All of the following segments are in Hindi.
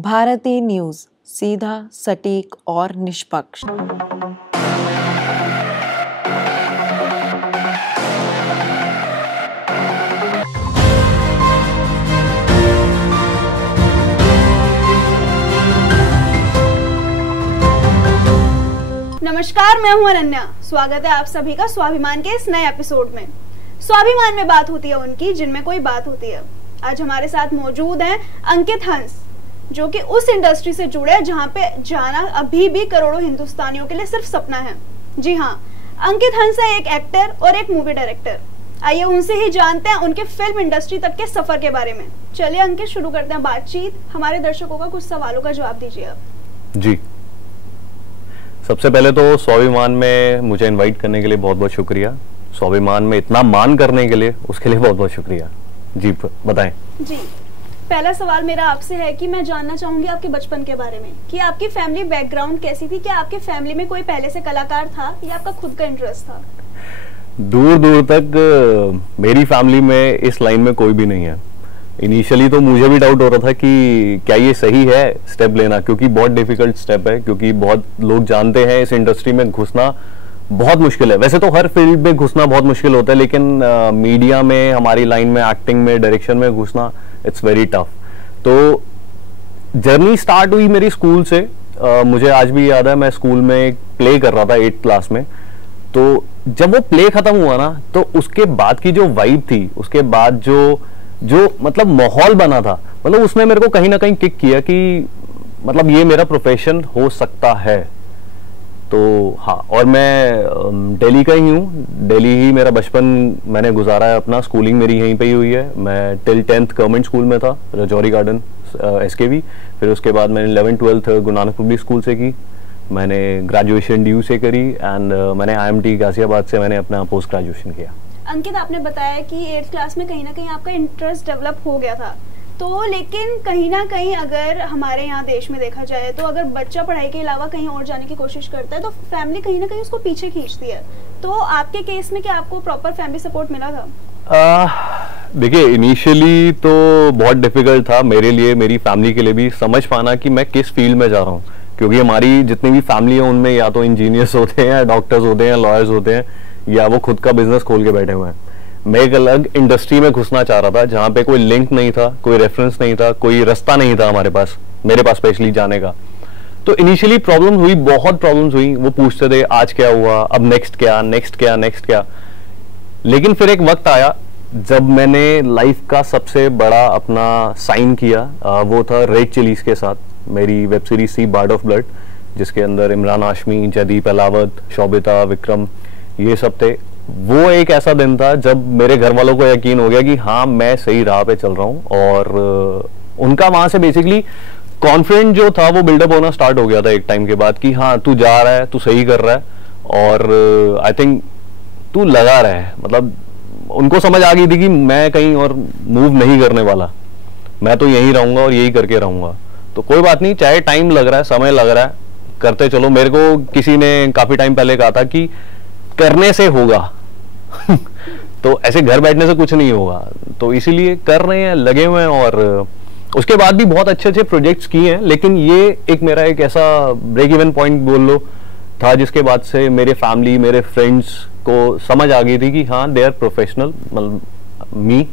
भारती न्यूज, सीधा, सटीक और निष्पक्ष। नमस्कार, मैं हूं अनन्या। स्वागत है आप सभी का स्वाभिमान के इस नए एपिसोड में। स्वाभिमान में बात होती है उनकी जिनमें कोई बात होती है। आज हमारे साथ मौजूद हैं अंकित हंस, जो कि उस इंडस्ट्री से जुड़े हैं जहां पे जाना अभी भी करोड़ों हिंदुस्तानियों के लिए सिर्फ सपना है। जी हाँ, अंकित हंस है एक एक्टर और एक मूवी डायरेक्टर। आइए उनसे ही जानते हैं उनके फिल्म इंडस्ट्री तक के सफर के बारे में। चलिए अंकित, शुरू करते हैं बातचीत। हमारे दर्शकों का कुछ सवालों का जवाब दीजिए आप। जी, सबसे पहले तो स्वाभिमान में मुझे इनवाइट करने के लिए बहुत बहुत शुक्रिया। स्वाभिमान में इतना मान करने के लिए उसके लिए बहुत बहुत शुक्रिया। जी बताएं। जी, पहला सवाल मेरा आपसे है कि मैं जानना चाहूंगी आपके बचपन के बारे में, कि आपकी फैमिली बैकग्राउंड कैसी थी। क्या आपके फैमिली में कोई पहले से कलाकार था या आपका खुद का इंटरेस्ट था? दूर दूर तक मेरी फैमिली में इस लाइन में कोई भी नहीं है। इनिशियली तो मुझे भी डाउट हो रहा था कि क्या ये सही है स्टेप लेना, क्योंकि बहुत डिफिकल्ट स्टेप है। क्योंकि बहुत लोग जानते हैं इस इंडस्ट्री में घुसना बहुत मुश्किल है। वैसे तो हर फील्ड में घुसना बहुत मुश्किल होता है, लेकिन मीडिया में, हमारी लाइन में, एक्टिंग में, डायरेक्शन में घुसना इट्स वेरी टफ। तो जर्नी स्टार्ट हुई मेरी स्कूल से। मुझे आज भी याद है, मैं स्कूल में एक प्ले कर रहा था 8th क्लास में। तो जब वो प्ले खत्म हुआ ना, तो उसके बाद की जो वाइब थी, उसके बाद जो मतलब माहौल बना था, मतलब उसने मेरे को कहीं ना कहीं किक किया कि मतलब ये मेरा प्रोफेशन हो सकता है। तो हाँ, और मैं दिल्ली का ही हूँ। दिल्ली ही मेरा बचपन मैंने गुजारा है अपना। स्कूलिंग मेरी यहीं पे ही हुई है। मैं टिल 10th गवर्नमेंट स्कूल में था, रजौरी गार्डन SKV। फिर उसके बाद मैंने 11th 12th Guru Nanak public school से की। मैंने ग्रेजुएशन DU से करी एंड मैंने IMT गाजियाबाद से मैंने अपना पोस्ट ग्रेजुएशन किया। अंकित, आपने बताया कि 8th क्लास में कहीं ना कहीं आपका इंटरेस्ट डेवलप हो गया था, तो लेकिन कहीं ना कहीं अगर हमारे यहाँ देश में देखा जाए तो अगर बच्चा पढ़ाई के अलावा कहीं और जाने की कोशिश करता है तो फैमिली कहीं ना कहीं उसको पीछे खींचती है। तो आपके केस में क्या आपको प्रॉपर फैमिली सपोर्ट मिला था? देखिए, इनिशियली तो बहुत डिफिकल्ट था मेरे लिए, मेरी फैमिली के लिए भी, समझ पाना कि मैं किस फील्ड में जा रहा हूँ। क्योंकि हमारी जितनी भी फैमिली है उनमें या तो इंजीनियर्स होते हैं, डॉक्टर्स होते हैं, लॉयर्स होते हैं, या वो खुद का बिजनेस खोल के बैठे हुए हैं। मैं एक अलग इंडस्ट्री में घुसना चाह रहा था जहां पे कोई लिंक नहीं था, कोई रेफरेंस नहीं था, कोई रास्ता नहीं था हमारे पास, मेरे पास स्पेशली जाने का। तो इनिशियली प्रॉब्लम हुई, बहुत प्रॉब्लम्स हुई। वो पूछते थे आज क्या हुआ, अब नेक्स्ट क्या, नेक्स्ट क्या, नेक्स्ट क्या। लेकिन फिर एक वक्त आया जब मैंने लाइफ का सबसे बड़ा अपना साइन किया। वो था रेड चिलीज के साथ मेरी वेब सीरीज थी बर्ड ऑफ ब्लड, जिसके अंदर इमरान हाशमी, जयदीप अहलावत, शोभिता, विक्रम, ये सब थे। वो एक ऐसा दिन था जब मेरे घर वालों को यकीन हो गया कि हाँ, मैं सही राह पे चल रहा हूँ। और उनका वहां से बेसिकली कॉन्फिडेंस जो था वो बिल्डअप होना स्टार्ट हो गया था एक टाइम के बाद कि हाँ, तू जा रहा है, तू सही कर रहा है और आई थिंक तू लगा रहा है। मतलब उनको समझ आ गई थी कि मैं कहीं और मूव नहीं करने वाला, मैं तो यहीं रहूंगा और यही करके रहूंगा। तो कोई बात नहीं, चाहे टाइम लग रहा है, समय लग रहा है, करते चलो। मेरे को किसी ने काफी टाइम पहले कहा था कि करने से होगा तो ऐसे घर बैठने से कुछ नहीं होगा। तो इसीलिए कर रहे हैं, लगे हुए हैं। और उसके बाद भी बहुत अच्छे अच्छे प्रोजेक्ट्स किए हैं। लेकिन ये एक मेरा एक ऐसा ब्रेक इवन पॉइंट बोल लो था, जिसके बाद से मेरे फैमिली, मेरे फ्रेंड्स को समझ आ गई थी कि हाँ, दे आर प्रोफेशनल, मतलब मी,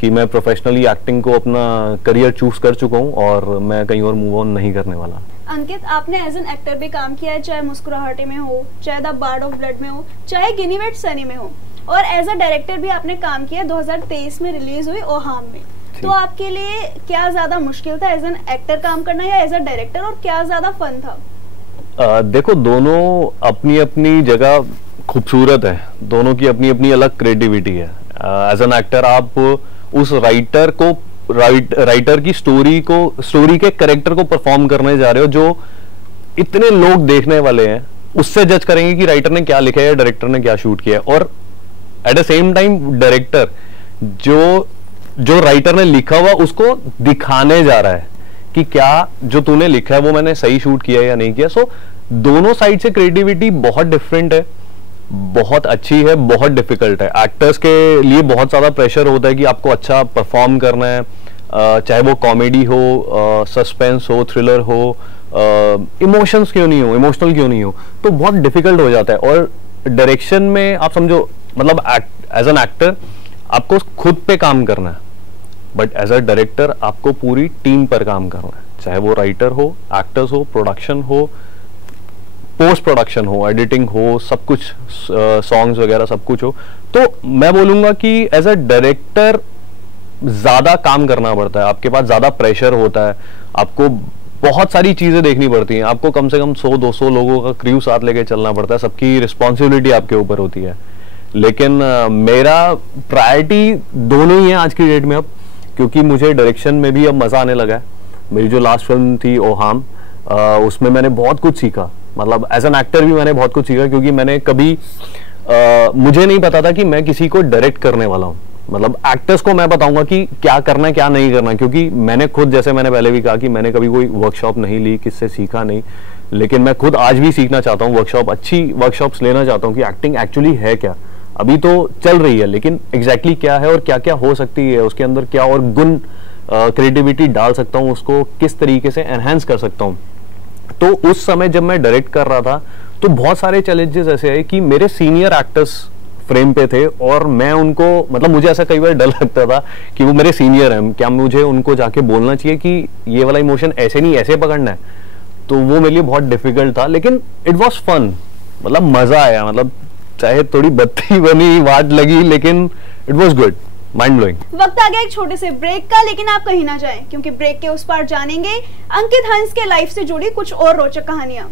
कि मैं प्रोफेशनली एक्टिंग को अपना करियर चूज कर चुका हूँ और मैं कहीं और मूव ऑन नहीं करने वाला। अंकित, आपने एज एन एक्टर भी काम किया है, चाहे मुस्कुराहटे में हो, चाहे द बर्ड ऑफ ब्लड में हो, चाहे गिनीवेट सनी में हो, और एज अ डायरेक्टर भी आपने काम किया। 2023 में रिलीज हुई ओहाम में। तो आपके लिए क्या ज्यादा मुश्किल था, एज एन एक्टर काम करना या एज अ डायरेक्टर, और क्या ज्यादा फन था? देखो, दोनों अपनी अपनी जगह खूबसूरत है, दोनों की अपनी अपनी अलग क्रिएटिविटी है। एज एन एक्टर आप उस राइटर की स्टोरी के कैरेक्टर को परफॉर्म करने जा रहे हो, जो इतने लोग देखने वाले हैं, उससे जज करेंगे कि राइटर ने क्या लिखा है या डायरेक्टर ने क्या शूट किया है। और at the same time director जो राइटर ने लिखा हुआ उसको दिखाने जा रहा है कि क्या जो तूने लिखा है वो मैंने सही शूट किया या नहीं किया। सो दोनों साइड से क्रिएटिविटी बहुत डिफरेंट है, बहुत अच्छी है, बहुत डिफिकल्ट है। एक्टर्स के लिए बहुत ज्यादा प्रेशर होता है कि आपको अच्छा परफॉर्म करना है, चाहे वो कॉमेडी हो, सस्पेंस हो, थ्रिलर हो, इमोशंस क्यों नहीं हो, इमोशनल क्यों नहीं हो, तो बहुत डिफिकल्ट हो जाता है। और डायरेक्शन में आप समझो, मतलब एज एन एक्टर आपको खुद पे काम करना है, बट एज अ डायरेक्टर आपको पूरी टीम पर काम करना है, चाहे वो राइटर हो, एक्टर्स हो, प्रोडक्शन हो, पोस्ट प्रोडक्शन हो, एडिटिंग हो, सब कुछ, सॉन्ग्स वगैरह सब कुछ हो। तो मैं बोलूंगा कि एज अ डायरेक्टर ज्यादा काम करना पड़ता है, आपके पास ज्यादा प्रेशर होता है, आपको बहुत सारी चीजें देखनी पड़ती हैं, आपको कम से कम 100-200 लोगों का क्रू साथ लेके चलना पड़ता है, सबकी रिस्पॉन्सिबिलिटी आपके ऊपर होती है। लेकिन मेरा प्रायोरिटी दोनों ही है आज की डेट में अब, क्योंकि मुझे डायरेक्शन में भी अब मजा आने लगा है। मेरी जो लास्ट फिल्म थी ओहाम, उसमें मैंने बहुत कुछ सीखा, मतलब एज एन एक्टर भी मैंने बहुत कुछ सीखा, क्योंकि मैंने कभी मुझे नहीं पता था कि मैं किसी को डायरेक्ट करने वाला हूँ। मतलब एक्टर्स को मैं बताऊंगा कि क्या करना है क्या नहीं करना, क्योंकि मैंने खुद, जैसे मैंने पहले भी कहा कि मैंने कभी कोई वर्कशॉप नहीं ली, किससे सीखा नहीं, लेकिन मैं खुद आज भी सीखना चाहता हूँ वर्कशॉप, अच्छी वर्कशॉप्स लेना चाहता हूँ कि एक्टिंग एक्चुअली है क्या। अभी तो चल रही है, लेकिन एग्जैक्टली क्या है और क्या क्या हो सकती है, उसके अंदर क्या और गुण, क्रिएटिविटी डाल सकता हूँ, उसको किस तरीके से एनहांस कर सकता हूँ। तो उस समय जब मैं डायरेक्ट कर रहा था तो बहुत सारे चैलेंजेस ऐसे आए कि मेरे सीनियर एक्टर्स फ्रेम पे थे और मैं उनको, मतलब मुझे ऐसा कई बार डर लगता था कि वो मेरे सीनियर हैं, क्या मुझे उनको जाके बोलना चाहिए कि ये वाला इमोशन ऐसे नहीं ऐसे पकड़ना है। तो वो मेरे लिए बहुत डिफिकल्ट था, लेकिन इट वॉज फन, मतलब मजा आया, मतलब चाहे थोड़ी बत्ती बनी, वाट लगी, लेकिन it was good, mind blowing. वक्त आ गया एक छोटे से ब्रेक का, लेकिन आप कहीं ना जाएं, क्योंकि ब्रेक के उस पार जानेंगे अंकित हंस के लाइफ से जुड़ी कुछ और रोचक कहानियां।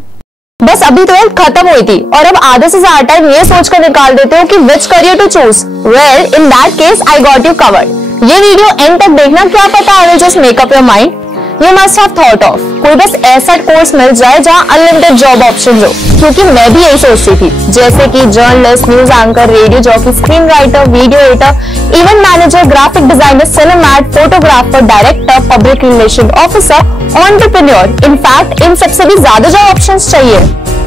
बस अभी 12th खत्म हुई थी और अब आधे से ज्यादा टाइम ये सोचकर निकाल देते हो कि which career to choose. Well, in that case I got you covered. ये वीडियो एंड तक देखना, क्या पता I will just make up your mind. You must have thought of कोई बस ऐसा कोर्स मिल जाए जहाँ अनलिमिटेड जॉब ऑप्शन हो, क्योंकि मैं भी यही सोचती थी, जैसे कि journalist, news anchor, radio jockey, screenwriter, video editor, event manager, graphic designer, cinematographer, director, public relation officer, entrepreneur. In fact इन सबसे भी ज्यादा जॉब ऑप्शंस चाहिए।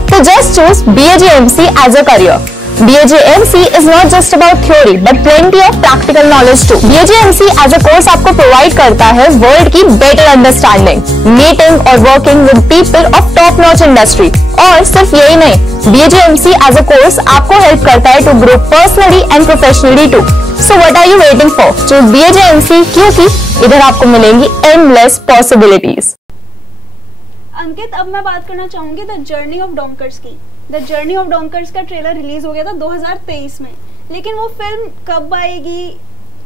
तो just choose BAJMC as a career. BAJMC is not just about theory but plenty of practical knowledge too. BAJMC as a course आपको प्रोवाइड करता है वर्ल्ड की बेटर अंडरस्टैंडिंग, मीटिंग और working with people of top notch industry. और सिर्फ यही नहीं, BAJMC as a course आपको हेल्प करता है to grow personally and professionally too. So what are you waiting for? Choose BAJMC, क्योंकि इधर आपको मिलेंगी endless possibilities. अंकित, अब मैं बात करना चाहूंगी द जर्नी ऑफ डोंकर्स की। द जर्नी ऑफ डोंकर्स का ट्रेलर रिलीज हो गया था 2023 में, लेकिन वो फिल्म कब आएगी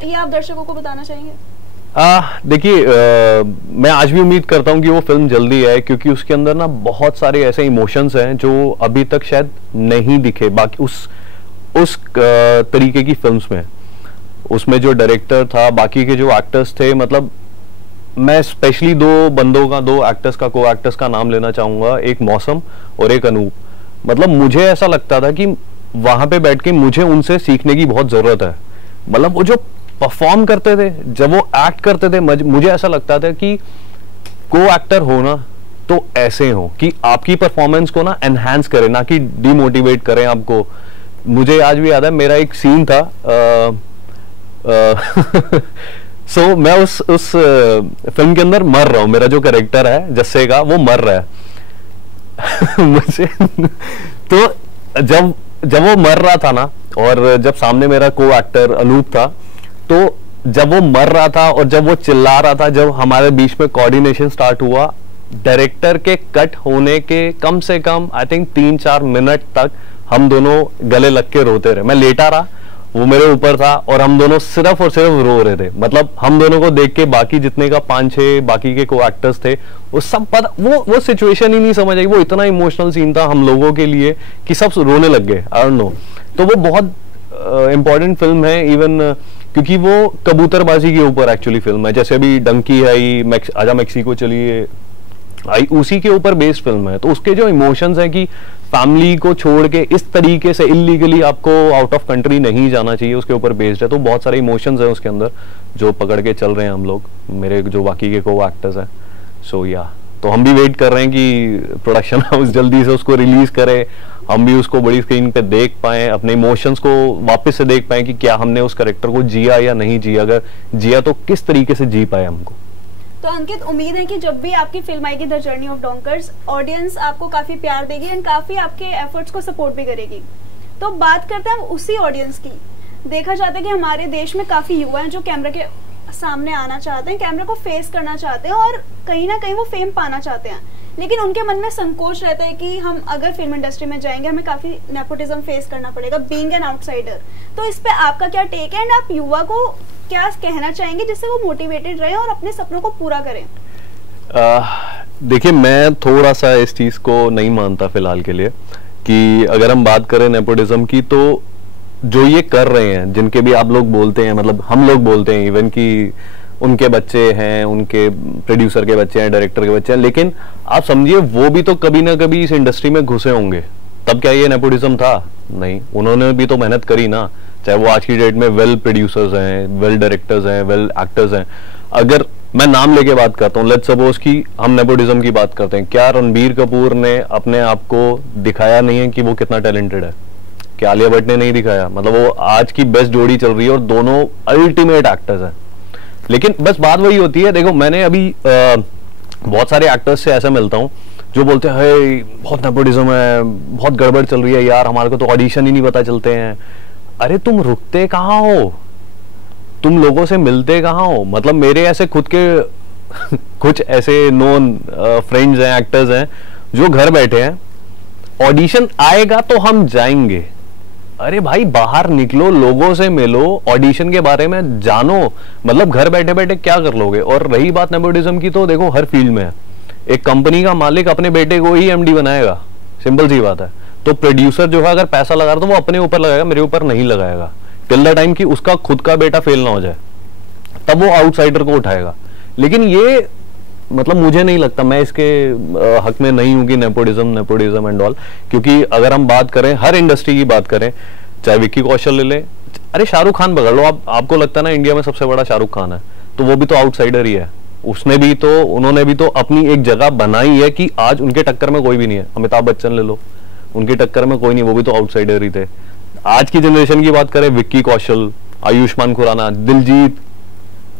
ये आप दर्शकों को बताना चाहेंगे? देखिए, मैं आज भी उम्मीद करता हूँ कि वो फिल्म जल्दी आए, क्योंकि उसके अंदर ना बहुत सारे ऐसे इमोशंस हैं जो अभी तक शायद नहीं दिखे बाकी उस तरीके की फिल्म्स में। उसमें जो डायरेक्टर था, बाकी के जो एक्टर्स थे, मतलब मैं स्पेशली दो एक्टर्स का, को एक्टर्स का नाम लेना चाहूंगा, एक मौसम और एक अनूप। मतलब मुझे ऐसा लगता था कि वहां पे बैठ के मुझे उनसे सीखने की बहुत जरूरत है। मतलब वो जो परफॉर्म करते थे, जब वो एक्ट करते थे, मुझे ऐसा लगता था कि को एक्टर हो ना तो ऐसे हो कि आपकी परफॉर्मेंस को ना एनहांस करे, ना कि डिमोटिवेट करें आपको। मुझे आज भी याद है, मेरा एक सीन था, सो मैं उस फिल्म के अंदर मर रहा हूं, मेरा जो कैरेक्टर है जस्से का, वो मर रहा है मुझे तो जब वो मर रहा था ना, और जब सामने मेरा को एक्टर अनूप था, तो जब वो मर रहा था और जब वो चिल्ला रहा था, जब हमारे बीच में कोऑर्डिनेशन स्टार्ट हुआ, डायरेक्टर के कट होने के कम से कम आई थिंक 3-4 मिनट तक हम दोनों गले लग के रोते रहे। मैं लेटा रहा, वो मेरे ऊपर था और हम दोनों सिर्फ और सिर्फ रो रहे थे। मतलब हम दोनों को देख के बाकी जितने का 5-6 बाकी के को एक्टर्स थे, वो सब पता, वो सिचुएशन ही नहीं समझ आई। वो इतना इमोशनल सीन था हम लोगों के लिए कि सब रोने लग गए, आई डोंट नो। तो वो बहुत इंपॉर्टेंट फिल्म है, इवन क्योंकि वो कबूतरबाजी के ऊपर एक्चुअली फिल्म है। जैसे अभी डंकी है, आजा मेक्सिको चलिए आई, उसी के ऊपर बेस्ड फिल्म है। तो उसके जो इमोशंस है कि फैमिली को छोड़ के इस तरीके से इलीगली आपको आउट ऑफ कंट्री नहीं जाना चाहिए, उसके ऊपर बेस्ड है। तो बहुत सारे इमोशंस है उसके अंदर जो पकड़ के चल रहे हैं हम लोग, मेरे जो बाकी के को एक्टर्स हैं। सो या तो हम भी वेट कर रहे हैं कि प्रोडक्शन हाउस जल्दी से उसको रिलीज करे, हम भी उसको बड़ी स्क्रीन पे देख पाए, अपने इमोशंस को वापस से देख पाए कि क्या हमने उस कैरेक्टर को जिया या नहीं जिया, अगर जिया तो किस तरीके से जी पाए हमको। तो अंकित, उम्मीद है कि जब भी आपकी फिल्म आएगी द जर्नी ऑफ डोंकर्स, ऑडियंस आपको काफी प्यार देगी एंड काफी आपके एफर्ट्स को सपोर्ट भी करेगी। तो बात करते हैं हम उसी ऑडियंस की। देखा जाता है कि हमारे देश में काफी युवा हैं जो कैमरा के सामने आना चाहते हैं, कैमरा को फेस करना चाहते हैं और कहीं ना कहीं वो फेम पाना चाहते हैं, लेकिन उनके मन में संकोच रहता है कि हम अगर फिल्म इंडस्ट्री में जाएंगे हमें काफी नेपोटिज्म फेस करना पड़ेगा, बीइंग एन आउटसाइडर। तो इस पे आपका क्या टेक है एंड आप युवा को क्या कहना चाहेंगे जिससे वो मोटिवेटेड रहे और अपने सपनों को पूरा करें? देखिए, मैं थोड़ा सा इस चीज को नहीं मानता फिलहाल के लिए कि अगर हम बात करें नेपोटिज्म की, तो जो ये कर रहे हैं, जिनके भी आप लोग बोलते हैं, मतलब हम लोग बोलते हैं इवन कि उनके बच्चे हैं, उनके प्रोड्यूसर के बच्चे हैं, डायरेक्टर के बच्चे हैं, लेकिन आप समझिए वो भी तो कभी ना कभी इस इंडस्ट्री में घुसे होंगे, तब क्या ये नेपोटिज्म था? नहीं, उन्होंने भी तो मेहनत करी ना। चाहे वो आज की डेट में वेल प्रोड्यूसर्स हैं, वेल डायरेक्टर्स हैं, वेल एक्टर्स हैं। अगर मैं नाम लेके बात करता हूँ, लेट्स सपोज कि हम नेपोटिज्म की बात करते हैं, क्या रणबीर कपूर ने अपने आप को दिखाया नहीं है कि वो कितना टैलेंटेड है? क्या आलिया भट्ट ने नहीं दिखाया? मतलब वो आज की बेस्ट जोड़ी चल रही है और दोनों अल्टीमेट एक्टर्स हैं। लेकिन बस बात वही होती है, देखो मैंने अभी बहुत सारे एक्टर्स से ऐसा मिलता हूँ जो बोलते हैं बहुत नेपोटिज्म है, बहुत गड़बड़ चल रही है यार, हमारे को तो ऑडिशन ही नहीं पता चलते हैं। अरे तुम रुकते कहाँ हो? तुम लोगों से मिलते कहाँ हो? मतलब मेरे ऐसे खुद के कुछ ऐसे नोन फ्रेंड्स हैं, एक्टर्स हैं जो घर बैठे हैं, ऑडिशन आएगा तो हम जाएंगे। अरे भाई बाहर निकलो, लोगों से मिलो, ऑडिशन के बारे में जानो, मतलब घर बैठे बैठे क्या कर लोगे? और रही बात नेपोटिज्म की, तो देखो हर फील्ड में है। एक कंपनी का मालिक अपने बेटे को ही एमडी बनाएगा, सिंपल सी बात है। तो प्रोड्यूसर जो है अगर पैसा लगा रहा तो वो अपने ऊपर लगाएगा, मेरे ऊपर नहीं लगाएगा, टिल द टाइम कि उसका खुद का बेटा फेल ना हो जाए, तब वो आउटसाइडर को उठाएगा। लेकिन ये मतलब मुझे नहीं लगता, मैं इसके हक में नहीं हूं कि नेपोटिज्म एंड ऑल, क्योंकि अगर हम बात करें हर इंडस्ट्री की बात करें, चाहे विक्की कौशल ले ले, अरे शाहरुख खान पकड़ लो, आपको लगता है ना इंडिया में सबसे बड़ा शाहरुख खान है, तो वो भी तो आउटसाइडर ही है। उसने भी तो, उन्होंने भी तो अपनी एक जगह बनाई है कि आज उनके टक्कर में कोई भी नहीं है। अमिताभ बच्चन ले लो, उनकी टक्कर में कोई नहीं, वो भी तो आउटसाइडर ही थे। आज की जनरेशन की बात करें, विक्की कौशल, आयुष्मान खुराना, दिलजीत,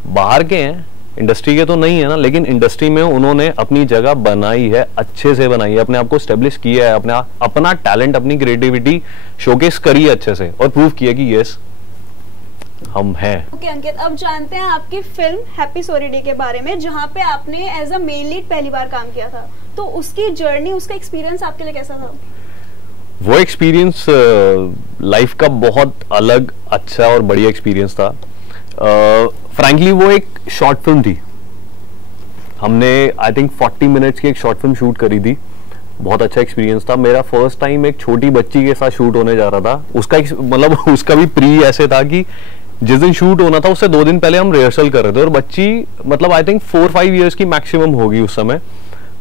बाहर के हैं, इंडस्ट्री के तो नहीं है ना, लेकिन इंडस्ट्री में उन्होंने अपनी जगह बनाई है, अच्छे से बनाई है, अपने आप को स्टेब्लिश किया है, अपना टैलेंट, अपनी क्रिएटिविटी शोकेस करी है अच्छे से, और प्रूव किया कि यस हम हैं। ओके अंकित, अब जानते हैं आपकी फिल्म हैप्पी सॉरी डे के बारे में, जहां पे आपने एज अ मेन लीड पहली बार काम किया था। तो उसकी जर्नी, उसका एक्सपीरियंस आपके लिए कैसा था? वो एक्सपीरियंस लाइफ का बहुत अलग, अच्छा और बढ़िया एक्सपीरियंस था। फ्रैंकली वो एक शॉर्ट फिल्म थी, हमने आई थिंक 40 मिनट्स की एक शॉर्ट फिल्म शूट करी थी। बहुत अच्छा एक्सपीरियंस था। मेरा फर्स्ट टाइम एक छोटी बच्ची के साथ शूट होने जा रहा था। उसका मतलब उसका भी प्री ऐसे था कि जिस दिन शूट होना था उससे 2 दिन पहले हम रिहर्सल कर रहे थे, और बच्ची मतलब आई थिंक 4-5 ईयर्स की मैक्सिमम होगी उस समय।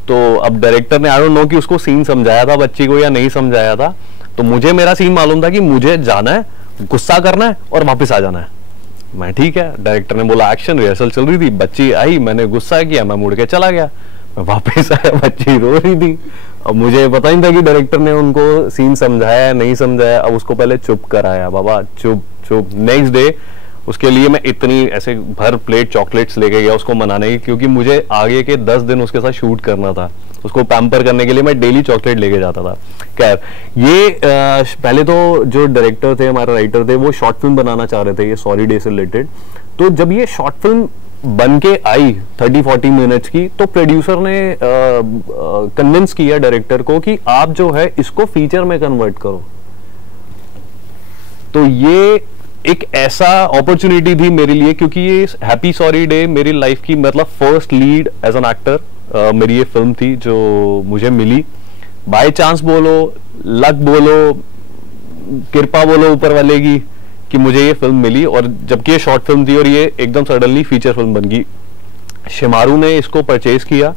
तो अब डायरेक्टर ने आई डोंट नो कि उसको सीन समझाया था बच्ची को या नहीं समझाया था, तो मुझे मेरा सीन मालूम था कि मुझे जाना है, गुस्सा करना है और वापस आ जाना है। मैं ठीक है, डायरेक्टर ने बोला एक्शन, रिहर्सल चल रही थी, बच्ची आई, मैंने गुस्सा किया, मैं मुड़ के चला गया, मैं वापस आया, बच्ची रो रही थी। अब मुझे पता नहीं था कि डायरेक्टर ने उनको सीन समझाया नहीं समझाया। अब उसको पहले चुप कराया, बाबा चुप चुप। नेक्स्ट डे उसके लिए मैं इतनी ऐसे भर प्लेट चॉकलेट्स लेके गया उसको मनाने की, क्योंकि मुझे आगे के 10 दिन उसके साथ शूट करना था। उसको पैम्पर करने के लिए मैं डेली चॉकलेट लेके जाता था। खैर, ये पहले तो जो डायरेक्टर थे, हमारे राइटर थे, वो शॉर्ट फिल्म बनाना चाह रहे थे ये सॉरी डे से रिलेटेड। तो जब ये शॉर्ट फिल्म बन के आई 30-40 मिनट्स की, तो प्रोड्यूसर ने कन्विंस किया डायरेक्टर को कि आप जो है इसको फीचर में कन्वर्ट करो। तो ये एक ऐसा अपॉर्चुनिटी थी मेरे लिए, क्योंकि ये हैप्पी सॉरी डे मेरी लाइफ की मतलब first lead as an actor मेरी ये फिल्म थी जो मुझे मिली। बाय चांस बोलो, लक बोलो, कृपा बोलो ऊपर वाले की, कि मुझे ये फिल्म मिली। और जबकि ये शॉर्ट फिल्म थी और ये एकदम सडनली फीचर फिल्म बन गई। शिमारू ने इसको परचेज किया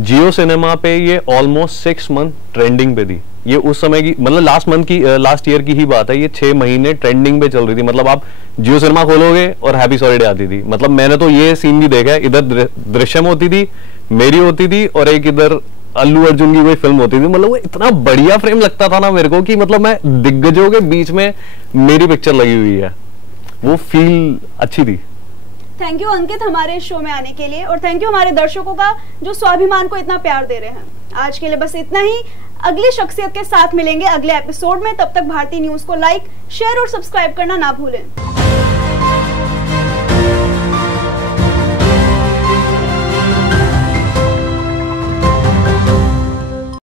जियो सिनेमा पे। ये ऑलमोस्ट 6 मंथ ट्रेंडिंग पे थी। ये उस समय की मतलब लास्ट ईयर की ही बात है। ये 6 महीने ट्रेंडिंग पे चल रही थी। मतलब आप जियो सिनेमा खोलोगे और हैप्पी सॉरी डे आती थी। मतलब मैंने तो ये सीन भी देखा है, इधर दृश्यम होती थी, मेरी होती थी, और एक इधर अल्लू अर्जुन की कोई फिल्म होती थी, मतलब वो इतना बढ़िया फ्रेम लगता था ना मेरे को कि मतलब मैं दिग्गजों के बीच में मेरी पिक्चर लगी हुई है, वो फील अच्छी थी। थैंक यू अंकित हमारे शो में आने के लिए, और थैंक यू हमारे दर्शकों का जो स्वाभिमान को इतना प्यार दे रहे हैं। आज के लिए बस इतना ही, अगली शख्सियत के साथ मिलेंगे अगले एपिसोड में। तब तक भारती न्यूज को लाइक, शेयर और सब्सक्राइब करना ना भूलें।